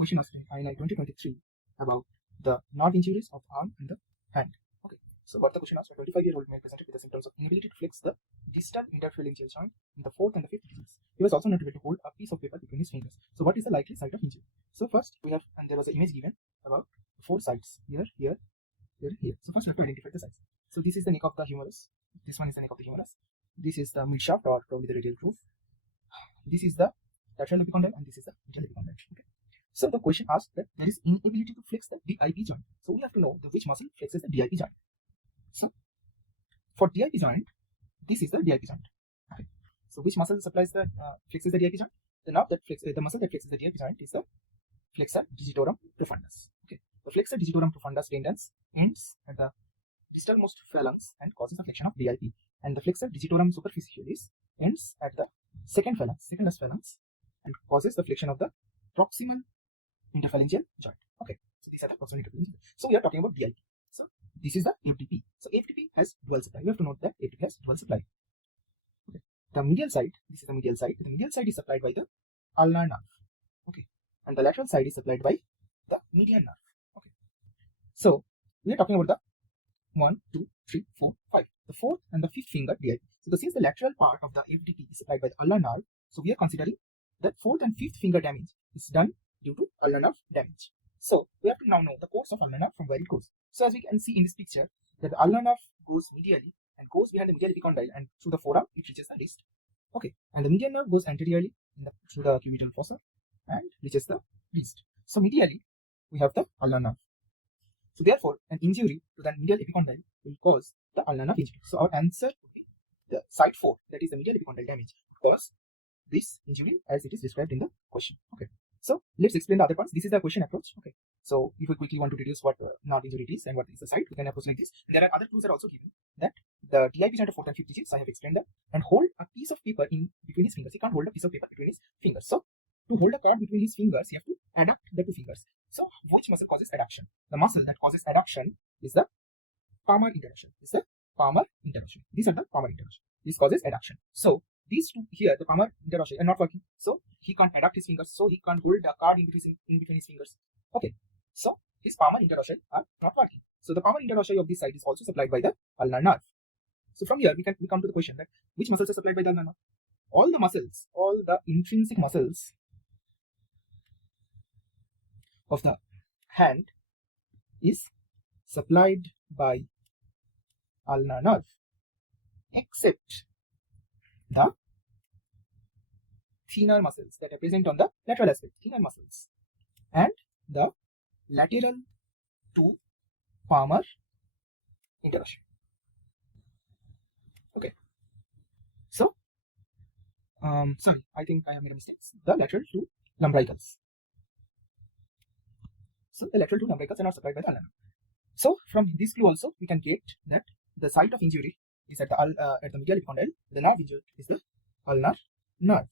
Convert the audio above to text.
question was in 2023 about the nerve injuries of the arm and the hand. Okay, so what the question was: a 25-year-old male presented with the symptoms of inability to flex the distal interphalangeal joint in the 4th and the 5th digits. He was also not able to hold a piece of paper between his fingers. So what is the likely site of injury? So first we have, and there was an image given about 4 sites here, here, here, here. So first we have to identify the sites. So this is the neck of the humerus. This one is the neck of the humerus. This is the mid shaft or probably the radial groove. This is the lateral epicondyle and this is the medial epicondyle. Okay. So the question asks that there is inability to flex the DIP joint. So we have to know which muscle flexes the DIP joint. So for DIP joint, this is the DIP joint. Okay. So which muscle supplies the flexes the DIP joint? The nerve that flexes the muscle that flexes the DIP joint is the flexor digitorum profundus. Okay. The flexor digitorum profundus tendons ends at the distalmost phalanx and causes the flexion of DIP, and the flexor digitorum superficialis ends at the secondus phalanx, and causes the flexion of the proximal interphalangeal joint. Okay, so these are the proximal interphalangeal. So we are talking about DIP. So this is the FDP. So FDP has dual supply. You have to note that FDP has dual supply. Okay, the medial side. This is the medial side. The medial side is supplied by the ulnar nerve. Okay, and the lateral side is supplied by the median nerve. Okay, so we are talking about the 1, 2, 3, 4, 5. The 4th and the 5th finger DIP. So since the lateral part of the FDP is supplied by the ulnar nerve, so we are considering that 4th and 5th finger damage is done due to ulnar nerve damage. So we have to now know the course of ulnar nerve from where it goes. So as we can see in this picture, that the ulnar nerve goes medially and goes behind the medial epicondyle, and through the forearm it reaches the wrist. Okay, and the median nerve goes anteriorly through the cubital fossa and reaches the wrist. So medially we have the ulnar nerve. So therefore, an injury to the medial epicondyle will cause the ulnar nerve injury. So our answer would be the site 4, that is the medial epicondyle damage, cause this injury as it is described in the question. Okay. So let's explain the other parts. This is the question approach. Okay. So if we quickly want to deduce what nerve injury is and what is the site, we can approach like this. And there are other clues are also given, that the DIP joint of 4th and 5th digits, I have explained that, and hold a piece of paper in between his fingers. He can't hold a piece of paper between his fingers. So to hold a cord between his fingers, you have to adduct the 2 fingers. So which muscle causes adduction? The muscle that causes adduction is the palmar interrosseum. These are the palmar interrosseum. This causes adduction. So these 2 here, the palmar interrosseum, are not working. So he can't adduct his fingers. So he can't hold the card in between his fingers. Okay. So his palmar interrosseum are not working. So the palmar interrosseum of this side is also supplied by the ulnar nerve. So from here we come to the question that which muscles are supplied by the ulnar nerve? All the muscles, all the intrinsic muscles of the hand is supplied by ulnar nerve, except the thinner muscles that are present on the lateral aspect, thinner muscles, and the lateral to palmar interrosseum. Okay. So, sorry, I think I have made a mistake. The lateral to lumbricals. So the lateral 2 lumbricals are not supplied by the ulnar nerve. So from this clue also we can get that the site of injury is at the medial epicondyle. The nerve injured is the ulnar nerve.